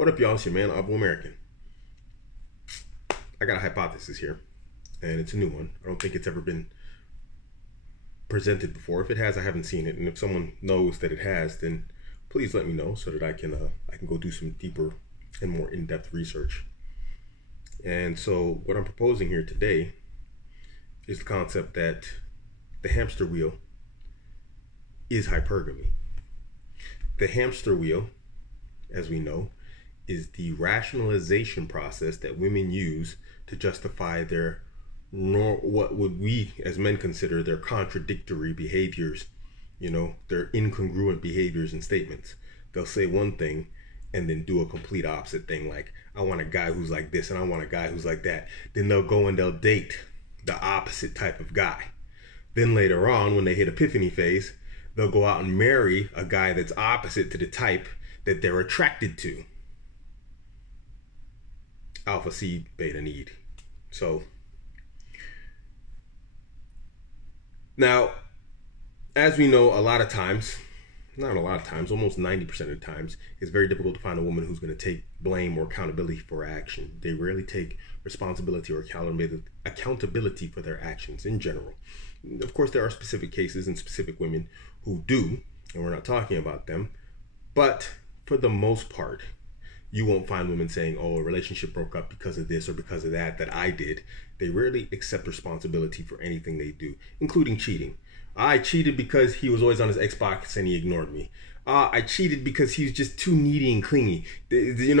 What up, y'all? It's your man, Abuamerican. I got a hypothesis here, and it's a new one. I don't think it's ever been presented before. If it has, I haven't seen it, and if someone knows that it has, then please let me know so that I can go do some deeper and more in-depth research. And so what I'm proposing here today is the concept that the hamster wheel is hypergamy. The hamster wheel, as we know, is the rationalization process that women use to justify their, what would we as men consider their contradictory behaviors, their incongruent behaviors and statements. They'll say one thing and then do a complete opposite thing, like, I want a guy who's like this and I want a guy who's like that. Then they'll go and they'll date the opposite type of guy. Then later on, when they hit epiphany phase, they'll go out and marry a guy that's opposite to the type that they're attracted to. Alpha, seed, beta, need. So now, as we know, a lot of times, not a lot of times, almost 90% of the times, it's very difficult to find a woman who's going to take blame or accountability for her action. They rarely take responsibility or accountability for their actions in general. Of course, there are specific cases and specific women who do, and we're not talking about them, but for the most part, you won't find women saying, oh, a relationship broke up because of this or because of that I did. They rarely accept responsibility for anything they do, including cheating. I cheated because he was always on his Xbox and he ignored me. I cheated because he was just too needy and clingy. The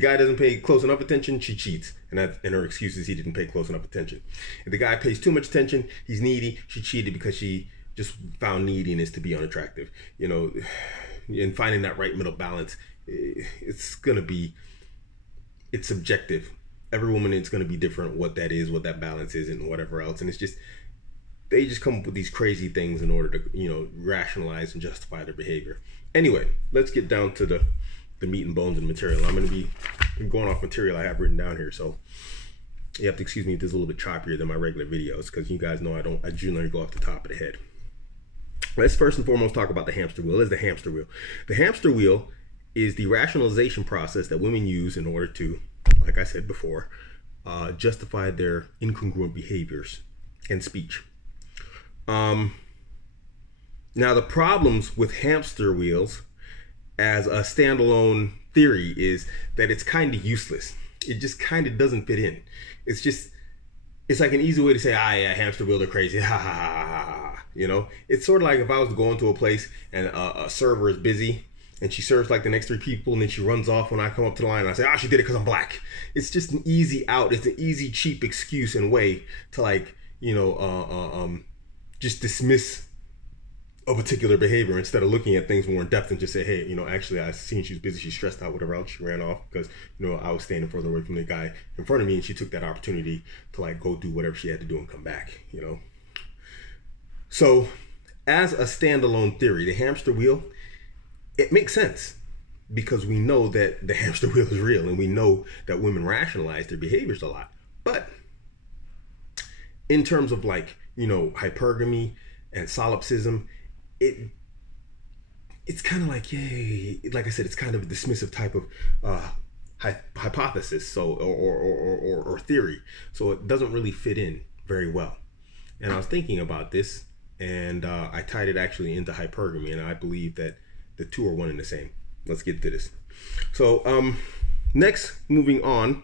guy doesn't pay close enough attention, she cheats. And her excuse is he didn't pay close enough attention. If the guy pays too much attention, he's needy, she cheated because she just found neediness to be unattractive. And finding that right middle balance, it's subjective. Every woman, it's going to be different what that is, what that balance is, and whatever else. And they just come up with these crazy things in order to, rationalize and justify their behavior. Anyway, let's get down to the meat and bones and material. I'm going to be going off material I have written down here, so you have to excuse me if this is a little bit choppier than my regular videos, because you guys know I generally go off the top of the head. Let's first and foremost talk about the hamster wheel. What is the hamster wheel? The hamster wheel is the rationalization process that women use in order to, like I said before, justify their incongruent behaviors and speech. Now, the problems with hamster wheels as a standalone theory is that it's kind of useless. It just kind of doesn't fit in. It's like an easy way to say, yeah, hamster wheel are crazy, ha ha ha ha ha. It's sort of like if I was to go into a place and a server is busy and she serves like the next 3 people and then she runs off when I come up to the line and I say, she did it because I'm black. It's just an easy out. It's an easy, cheap excuse and way to just dismiss a particular behavior instead of looking at things more in depth and just say, hey, actually I seen she was busy, she's stressed out, whatever else, she ran off because, I was standing further away from the guy in front of me and she took that opportunity to go do whatever she had to do and come back, So as a standalone theory, the hamster wheel, it makes sense because we know that the hamster wheel is real and we know that women rationalize their behaviors a lot. But in terms of hypergamy and solipsism, it's kind of like, yay, like I said, it's kind of a dismissive type of hypothesis, or theory. So it doesn't really fit in very well. And I was thinking about this, and I tied it actually into hypergamy, and I believe that the two are one and the same. Let's get to this. So next, moving on,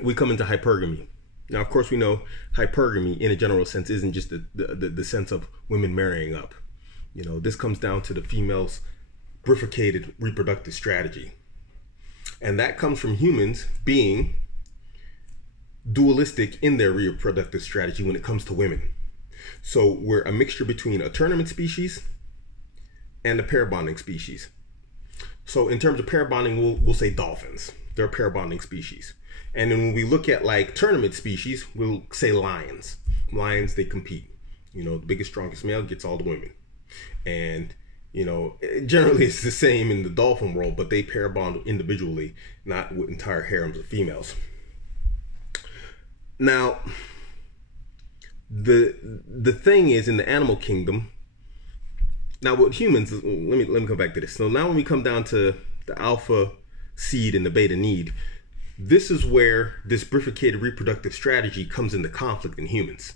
we come into hypergamy. Now, of course, we know hypergamy in a general sense isn't just the sense of women marrying up. This comes down to the female's bifurcated reproductive strategy. And that comes from humans being dualistic in their reproductive strategy when it comes to women. So we're a mixture between a tournament species and a pair bonding species. So in terms of pair bonding, we'll say dolphins. They're a pair bonding species. And then when we look at tournament species, we'll say lions. Lions, they compete. The biggest, strongest male gets all the women. And, generally it's the same in the dolphin world, but they pair bond individually, not with entire harems of females. Now, the thing is, in the animal kingdom, now with humans, let me come back to this. So now when we come down to the alpha seed and the beta need, this is where this bifurcated reproductive strategy comes into conflict in humans.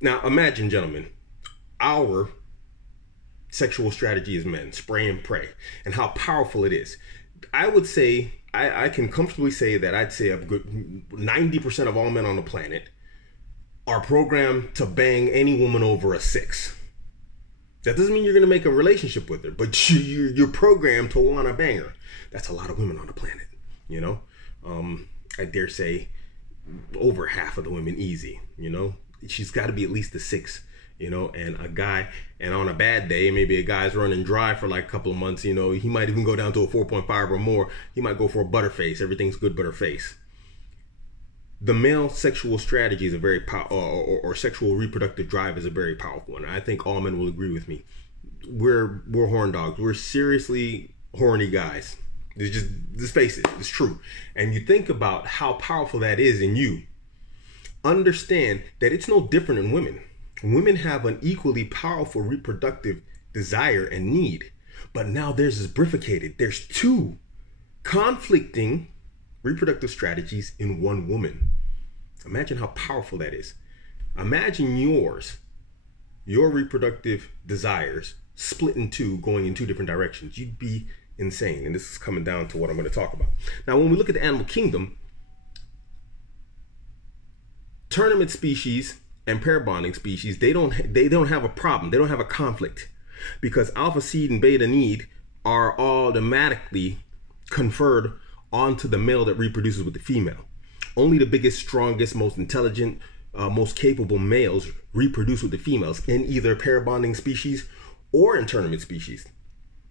Now, imagine, gentlemen, our sexual strategy as men, spray and pray, and how powerful it is. I would say, I can comfortably say that I'd say a good 90% of all men on the planet are programmed to bang any woman over a 6. That doesn't mean you're going to make a relationship with her, but you're programmed to want to bang her. That's a lot of women on the planet, you know? I dare say over half of the women easy, you know? She's got to be at least a 6, you know? And a guy, and on a bad day, maybe a guy's running dry for like a couple of months, you know, he might even go down to a 4.5 or more. He might go for a butterface. Everything's good but her face. The male sexual strategy is a very or sexual reproductive drive is a very powerful one. I think all men will agree with me. We're horn dogs. We're seriously horny guys. Just face it. It's true. And you think about how powerful that is in you. Understand that it's no different in women. Women have an equally powerful reproductive desire and need. But now theirs is bifurcated. There's 2 conflicting reproductive strategies in one woman. Imagine how powerful that is. Imagine your reproductive desires split in 2, going in 2 different directions. You'd be insane. And this is coming down to what I'm going to talk about. Now, when we look at the animal kingdom, tournament species and pair bonding species, they don't have a problem. They don't have a conflict, because alpha seed and beta need are automatically conferred onto the male that reproduces with the female. Only the biggest, strongest, most intelligent, most capable males reproduce with the females in either pair bonding species or in tournament species.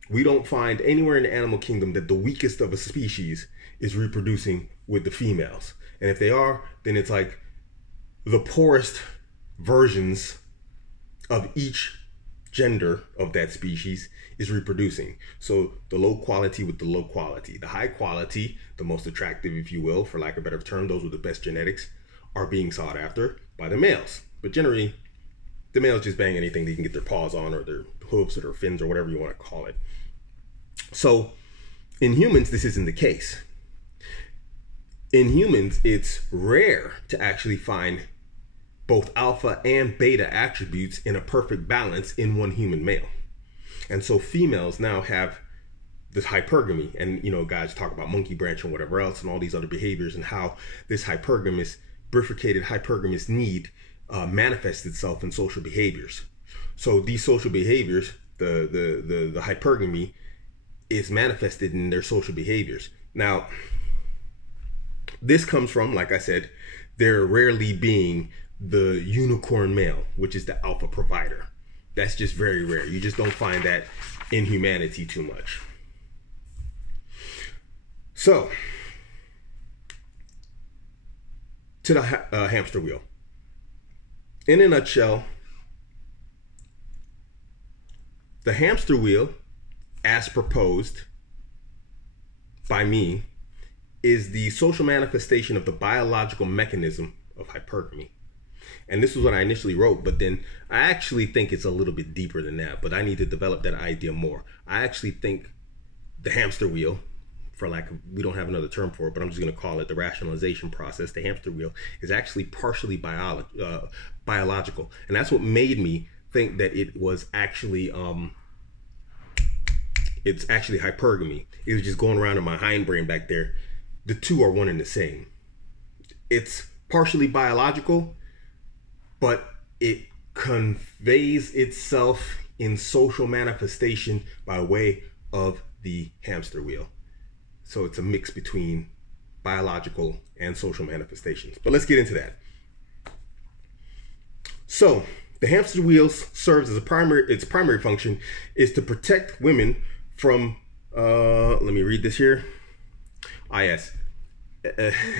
We don't find anywhere in the animal kingdom that the weakest of a species is reproducing with the females. And if they are, then it's like the poorest versions of each gender of that species is reproducing. So the low quality with the low quality, the high quality, the most attractive, if you will, for lack of a better term, those with the best genetics are being sought after by the males. But generally, the males just bang anything they can get their paws on, or their hooves, or their fins, or whatever you want to call it. So in humans, this isn't the case. In humans, it's rare to actually find both alpha and beta attributes in a perfect balance in one human male. And so females now have this hypergamy, and you know, guys talk about monkey branch and whatever else and all these other behaviors, and how this bifurcated hypergamous need manifests itself in social behaviors. So these social behaviors, the hypergamy is manifested in their social behaviors. Now, this comes from, like I said, there rarely being the unicorn male, which is the alpha provider. That's just very rare. You just don't find that in humanity too much. So, to the hamster wheel. In a nutshell, the hamster wheel, as proposed by me, is the social manifestation of the biological mechanism of hypergamy. And this is what I initially wrote, but then I actually think it's a little bit deeper than that, but I need to develop that idea more. I actually think the hamster wheel, we don't have another term for it, but I'm just going to call it the rationalization process. The hamster wheel is actually partially biological. And that's what made me think that it was actually, it's actually hypergamy. It was just going around in my hindbrain back there. The 2 are one and the same. It's partially biological, but it conveys itself in social manifestation by way of the hamster wheel. So it's a mix between biological and social manifestations. But let's get into that. So the hamster wheel serves as its primary function is to protect women from, let me read this here. Yes.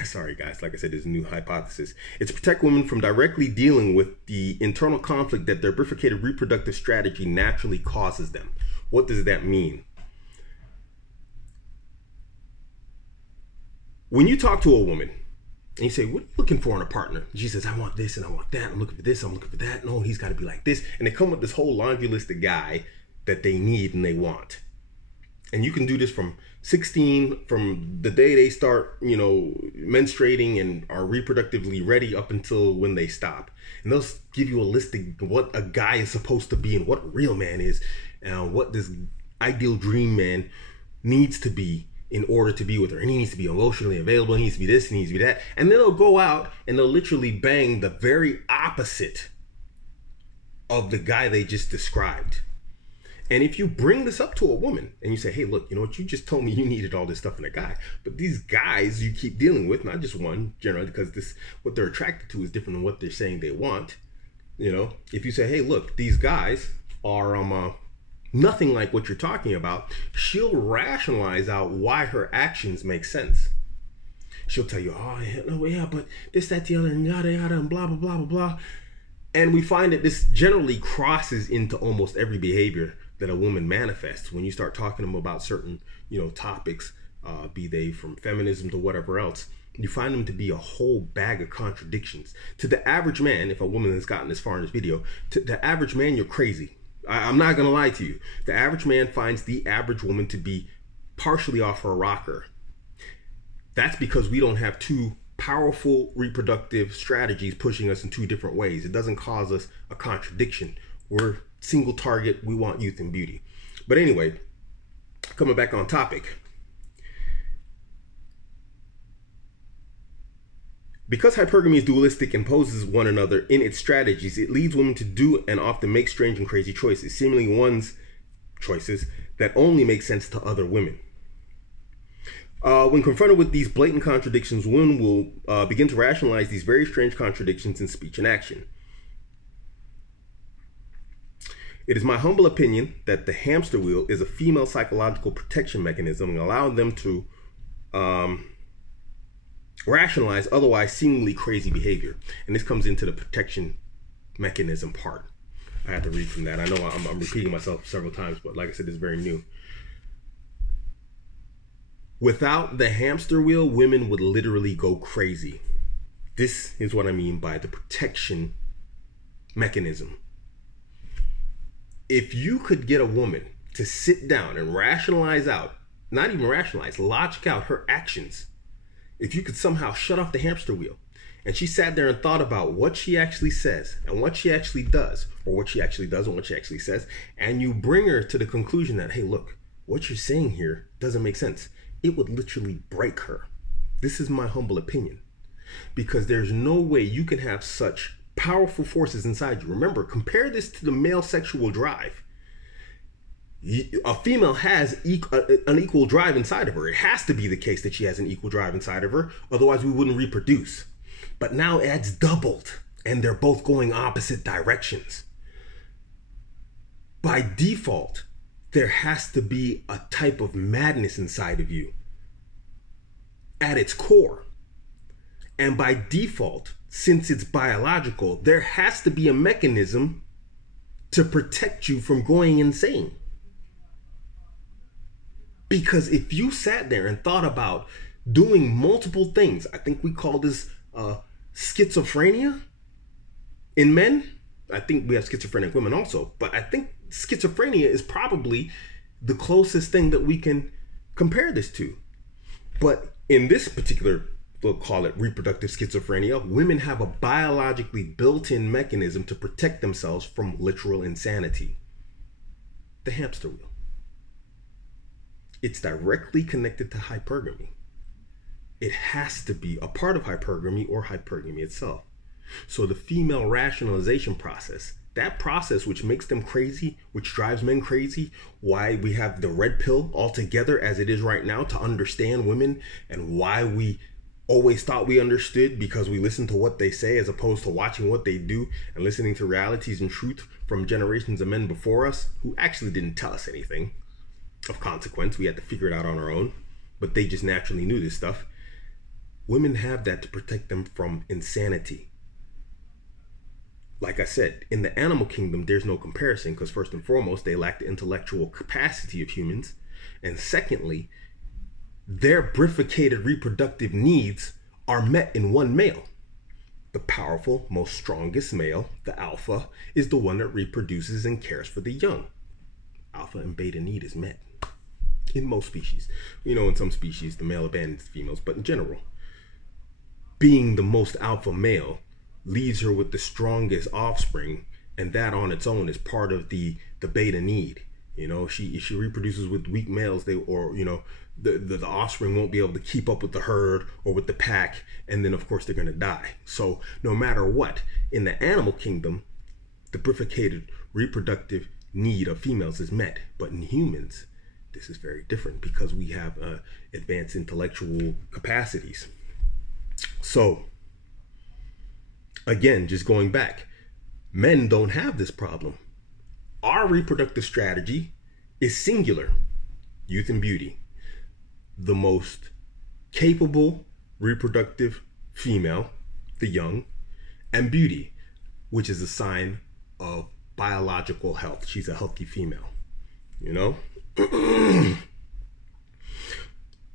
Sorry guys, like I said, there's a new hypothesis. It's to protect women from directly dealing with the internal conflict that their bifurcated reproductive strategy naturally causes them. What does that mean? When you talk to a woman and you say, what are you looking for in a partner? She says, I want this and I want that. I'm looking for this, I'm looking for that. No, he's got to be like this. And they come with this whole laundry list of guy that they need and they want. And you can do this from 16, from the day they start, menstruating and are reproductively ready up until when they stop. And they'll give you a list of what a guy is supposed to be and what a real man is, and what this ideal dream man needs to be in order to be with her. And he needs to be emotionally available, he needs to be this, he needs to be that. And then they'll go out and they'll literally bang the very opposite of the guy they just described. And if you bring this up to a woman and you say, hey, look, you know what, you just told me you needed all this stuff in a guy, but these guys you keep dealing with, not just one, generally, because this, what they're attracted to is different than what they're saying they want. If you say, hey, look, these guys are nothing like what you're talking about, she'll rationalize out why her actions make sense. She'll tell you, oh, yeah, but this, that, the other, and yada, yada, and blah, blah, blah, blah, blah. And we find that this generally crosses into almost every behavior that a woman manifests when you start talking to them about certain, topics, be they from feminism to whatever else. You find them to be a whole bag of contradictions. To the average man, if a woman has gotten this far in this video, to the average man, you're crazy. I'm not going to lie to you. The average man finds the average woman to be partially off her rocker. That's because we don't have two powerful reproductive strategies pushing us in two different ways. It doesn't cause us a contradiction. We're single target. We want youth and beauty. But anyway, coming back on topic. Because hypergamy is dualistic and opposes one another in its strategies, it leads women to do and often make strange and crazy choices, seemingly one's choices that only make sense to other women. When confronted with these blatant contradictions, women will begin to rationalize these very strange contradictions in speech and action. It is my humble opinion that the hamster wheel is a female psychological protection mechanism, allowing them to rationalize otherwise seemingly crazy behavior. And this comes into the protection mechanism part. I had to read from that. I know I'm repeating myself several times, but like I said, it's very new. Without the hamster wheel, women would literally go crazy. This is what I mean by the protection mechanism. If you could get a woman to sit down and rationalize out, not even rationalize, logic out her actions, if you could somehow shut off the hamster wheel and she sat there and thought about what she actually says and what she actually does, or what she actually does and what she actually says, and you bring her to the conclusion that, hey, look, what you're saying here doesn't make sense, it would literally break her. This is my humble opinion, because there's no way you can have such powerful forces inside you. Remember, compare this to the male sexual drive. A female has an equal drive inside of her. It has to be the case that she has an equal drive inside of her, otherwise we wouldn't reproduce. But now it's doubled, and they're both going opposite directions. By default, there has to be a type of madness inside of you at its core. And by default, since it's biological, there has to be a mechanism to protect you from going insane. Because if you sat there and thought about doing multiple things, I think we call this schizophrenia in men. I think we have schizophrenic women also, but I think schizophrenia is probably the closest thing that we can compare this to. But in this particular, we'll call it reproductive schizophrenia, women have a biologically built-in mechanism to protect themselves from literal insanity. The hamster wheel. It's directly connected to hypergamy. It has to be a part of hypergamy or hypergamy itself. So the female rationalization process, that process which makes them crazy, which drives men crazy, why we have the red pill altogether as it is right now to understand women, and why we always thought we understood because we listened to what they say as opposed to watching what they do and listening to realities and truth from generations of men before us who actually didn't tell us anything of consequence. We had to figure it out on our own, but they just naturally knew this stuff. Women have that to protect them from insanity. Like I said, in the animal kingdom, there's no comparison because first and foremost, they lack the intellectual capacity of humans. And secondly, their bifurcated reproductive needs are met in one male. The powerful, most strongest male, the alpha, is the one that reproduces and cares for the young. Alpha and beta need is met. In most species. In some species, the male abandons the females, but in general, being the most alpha male leaves her with the strongest offspring, and that on its own is part of the beta need. If she reproduces with weak males, the offspring won't be able to keep up with the herd or with the pack, and then of course they're going to die. So no matter what, in the animal kingdom, the bifurcated reproductive need of females is met. But in humans, this is very different because we have advanced intellectual capacities. So again, just going back, men don't have this problem. Our reproductive strategy is singular: youth and beauty. The most capable reproductive female, the young, and beauty, which is a sign of biological health. She's a healthy female. The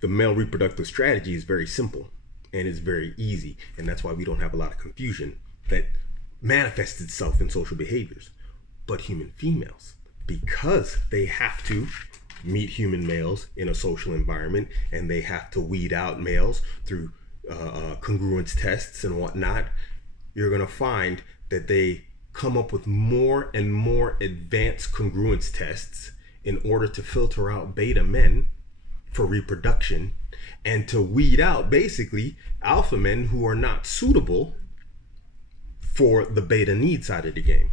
male reproductive strategy is very simple and it's very easy, and that's why we don't have a lot of confusion that manifests itself in social behaviors. But human females, because they have to meet human males in a social environment, and they have to weed out males through congruence tests and whatnot, you're going to find that they come up with more and more advanced congruence tests in order to filter out beta men for reproduction and to weed out basically alpha men who are not suitable for the beta need side of the game.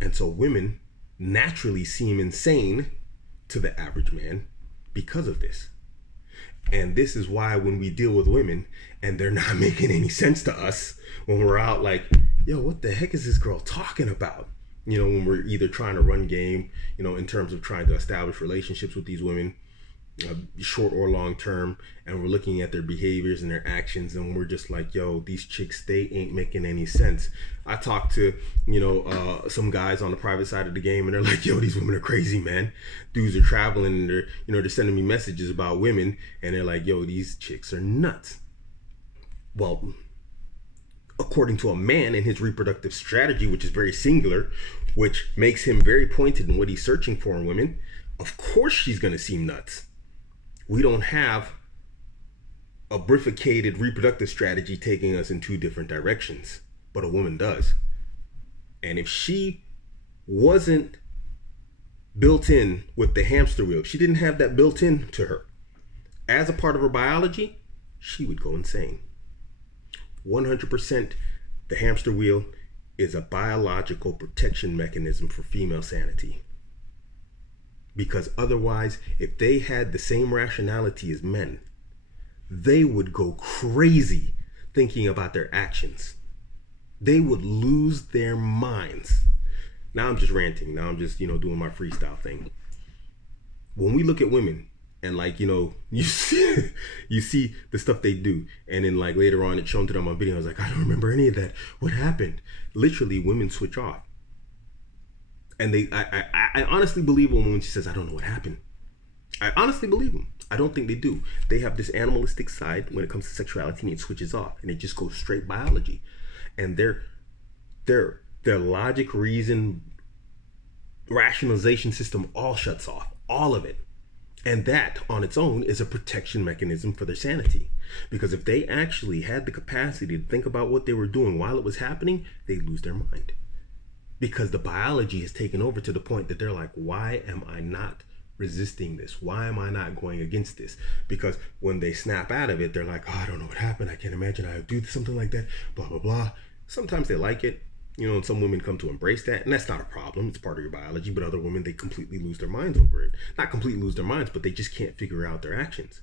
And so women naturally seem insane to the average man because of this. And this is why when we deal with women and they're not making any sense to us, when we're out like, yo, what the heck is this girl talking about? When we're either trying to run game, in terms of trying to establish relationships with these women, short or long term, and we're looking at their behaviors and their actions, and we're just like, yo, these chicks, they ain't making any sense. I talked to some guys on the private side of the game, and they're like, yo, these women are crazy, man. Dudes are traveling and they're sending me messages about women, and they're like, yo, these chicks are nuts. Well, according to a man and his reproductive strategy, which is very singular, which makes him very pointed in what he's searching for in women, of course she's going to seem nuts. We don't have a bifurcated reproductive strategy taking us in two different directions, but a woman does. And if she wasn't built in with the hamster wheel, if she didn't have that built in to her as a part of her biology, she would go insane. 100% the hamster wheel is a biological protection mechanism for female sanity. Because otherwise, if they had the same rationality as men, they would go crazy thinking about their actions. They would lose their minds. Now I'm just ranting. Now I'm just, doing my freestyle thing. When we look at women and you see the stuff they do, and then later on it's shown to them on video, I was like, I don't remember any of that. What happened? Literally, women switch off. And I honestly believe a woman when she says, I don't know what happened. I honestly believe them. I don't think they do. They have this animalistic side when it comes to sexuality, and it switches off, and it just goes straight biology. And their logic, reason, rationalization system all shuts off, all of it. And that on its own is a protection mechanism for their sanity. Because if they actually had the capacity to think about what they were doing while it was happening, they'd lose their mind. Because the biology has taken over to the point that they're like, why am I not resisting this? Why am I not going against this? Because when they snap out of it, they're like, oh, I don't know what happened. I can't imagine I would do something like that, blah, blah, blah. Sometimes they like it, and some women come to embrace that, and that's not a problem. It's part of your biology. But other women, they completely lose their minds over it. Not completely lose their minds, but they just can't figure out their actions.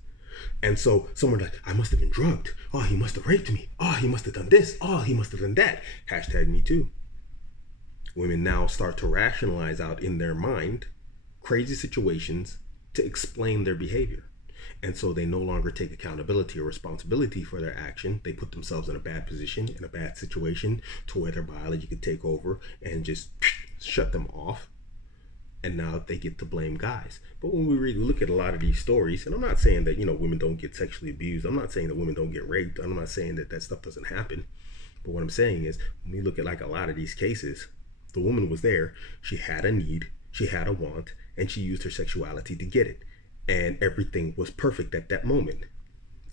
And so someone like, I must have been drugged. Oh, he must have raped me. Oh, he must have done this. Oh, he must have done that. #MeToo. Women now start to rationalize out in their mind crazy situations to explain their behavior. And so they no longer take accountability or responsibility for their action. They put themselves in a bad position, in a bad situation, to where their biology could take over and just shut them off. And now they get to blame guys. But when we really look at a lot of these stories, and I'm not saying that, women don't get sexually abused. I'm not saying that women don't get raped. I'm not saying that that stuff doesn't happen. But what I'm saying is, when we look at a lot of these cases, the woman was there, she had a need, she had a want, and she used her sexuality to get it. and everything was perfect at that moment.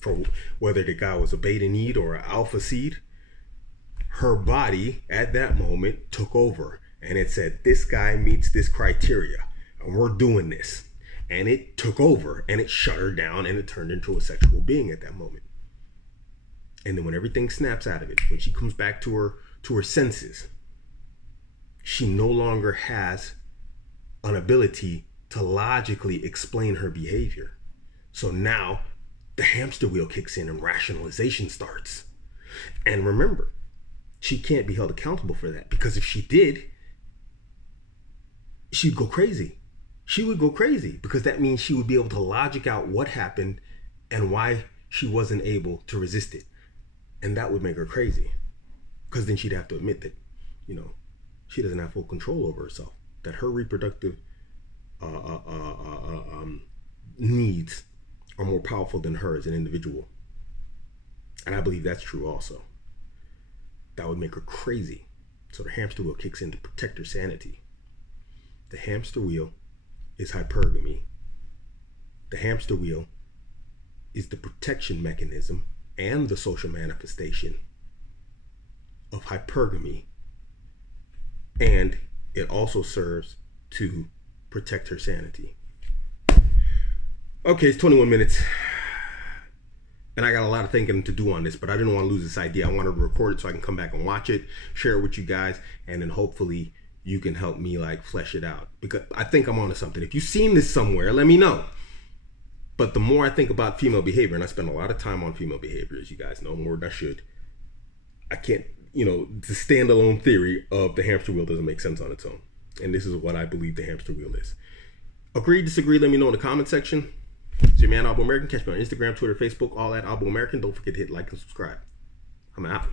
For whether the guy was a beta need or an alpha seed, her body at that moment took over and it said, this guy meets this criteria and we're doing this. And it took over and it shut her down and it turned into a sexual being at that moment. And then when everything snaps out of it, when she comes back to her senses, she no longer has an ability to logically explain her behavior. So now the hamster wheel kicks in and rationalization starts. And remember, she can't be held accountable for that, because if she did, she'd go crazy. She would go crazy, because that means she would be able to logic out what happened and why she wasn't able to resist it. And that would make her crazy, because then she'd have to admit that, she doesn't have full control over herself, that her reproductive needs are more powerful than her as an individual. And I believe that's true also. That would make her crazy. So the hamster wheel kicks in to protect her sanity. The hamster wheel is hypergamy. The hamster wheel is the protection mechanism and the social manifestation of hypergamy. And it also serves to protect her sanity. Okay, it's 21 minutes. And I got a lot of thinking to do on this, but I didn't want to lose this idea. I wanted to record it so I can come back and watch it, share it with you guys, and then hopefully you can help me flesh it out. Because I think I'm onto something. If you've seen this somewhere, let me know. But the more I think about female behavior, and I spend a lot of time on female behavior, as you guys know, more than I should, I can't, the standalone theory of the hamster wheel doesn't make sense on its own. And this is what I believe the hamster wheel is. Agree, disagree, let me know in the comment section. It's your man, Abuamerican. Catch me on Instagram, Twitter, Facebook, all at Abuamerican. Don't forget to hit like and subscribe. I'm out.